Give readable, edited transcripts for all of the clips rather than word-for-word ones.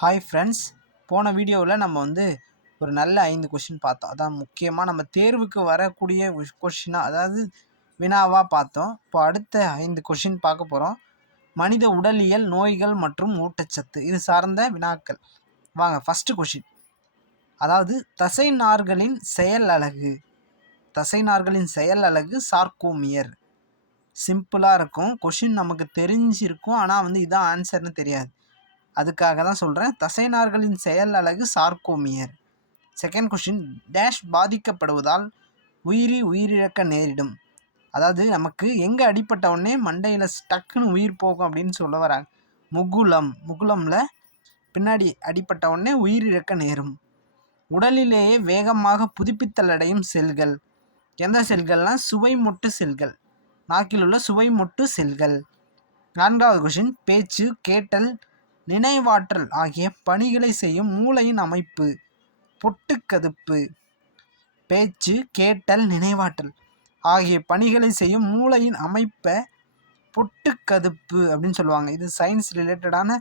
Hi friends, போன வீடியோவில் நம்ம ஒரு நல்ல 5 கொஷின் பார்த்தோம். அதான் முக்கியமாக நம்ம தேர்வுக்கு வரக்கூடிய கொஷினாக, அதாவது வினாவாக பார்த்தோம். இப்போ அடுத்த 5 கொஷின் பார்க்க போகிறோம். மனித உடலியல், நோய்கள் மற்றும் ஊட்டச்சத்து இது சார்ந்த வினாக்கள். வாங்க ஃபஸ்ட்டு கொஷின். அதாவது தசை நார்களின் செயல் அலகு. தசை நார்களின் செயல் அலகு சார்கோமியர். சிம்பிளாக இருக்கும். கொஷின் நமக்கு தெரிஞ்சிருக்கும், ஆனால் இதான் ஆன்சர்னு தெரியாது. அதுக்காக தான் சொல்கிறேன். தசைநார்களின் செயல் அலகு சார்கோமியர். Second question. டேஷ் பாதிக்கப்படுவதால் உயிரிழக்க நேரிடும். அதாவது நமக்கு எங்கே அடிப்பட்ட உடனே மண்டையில் டக்குன்னு உயிர் போகும் அப்படின்னு சொல்ல வராங்க. முகுலமில் பின்னாடி அடிப்பட்ட உடனே உயிரிழக்க நேரும். உடலிலேயே வேகமாக புதுப்பித்தல் அடையும் செல்கள். எந்த செல்கள்லாம்? சுவை மொட்டு செல்கள். நாக்கில் உள்ள சுவை மொட்டு செல்கள். நான்காவது கொஷின். பேச்சு, கேட்டல், நினைவாற்றல் ஆகிய பணிகளை செய்யும் மூளையின் அமைப்பு. பொட்டுக்கதுப்பு. பேச்சு, கேட்டல், நினைவாற்றல் ஆகிய பணிகளை செய்யும் மூளையின் அமைப்பை பொட்டுக்கதுப்பு அப்படின்னு சொல்லுவாங்க. இது சயின்ஸ் ரிலேட்டடான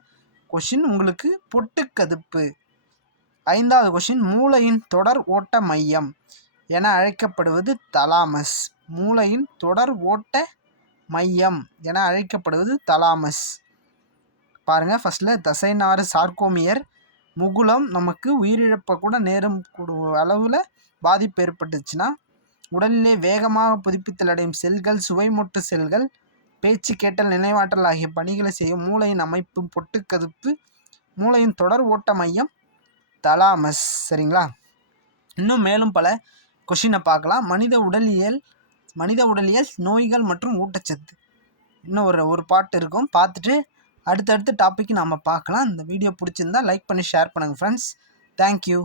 கொஷின். உங்களுக்கு பொட்டுக்கதுப்பு. ஐந்தாவது கொஷின். மூளையின் தொடர் ஓட்ட மையம் என அழைக்கப்படுவது தலாமஸ். மூளையின் தொடர் ஓட்ட மையம் என அழைக்கப்படுவது தலாமஸ். பாருங்க, ஃபர்ஸ்ட்ல தசைநாறு சார்கோமியர். முகுலம் நமக்கு உயிரிழப்பை கூட நேரம் அளவில் பாதிப்பு ஏற்பட்டுச்சுன்னா. உடலிலே வேகமாக புதுப்பித்தல் அடையும் செல்கள் சுவைமொட்டு செல்கள். பேச்சு, கேட்டல், நினைவாற்றல் ஆகிய பணிகளை செய்யும் மூளையின் அமைப்பு பொட்டுக்கதுப்பு. மூளையின் தொடர் ஓட்ட மையம் தலாமஸ். சரிங்களா? இன்னும் மேலும் பல கொஷினை பார்க்கலாம். மனித உடலியல், நோய்கள் மற்றும் ஊட்டச்சத்து இன்னும் ஒரு பாட்டு இருக்கும். பார்த்துட்டு அடுத்தடுத்த டாபிக் நாம் பார்க்கலாம். இந்த வீடியோ பிடிச்சிருந்தா லைக் பண்ணி ஷேர் பண்ணுங்கள் ஃப்ரெண்ட்ஸ். தேங்க்யூ.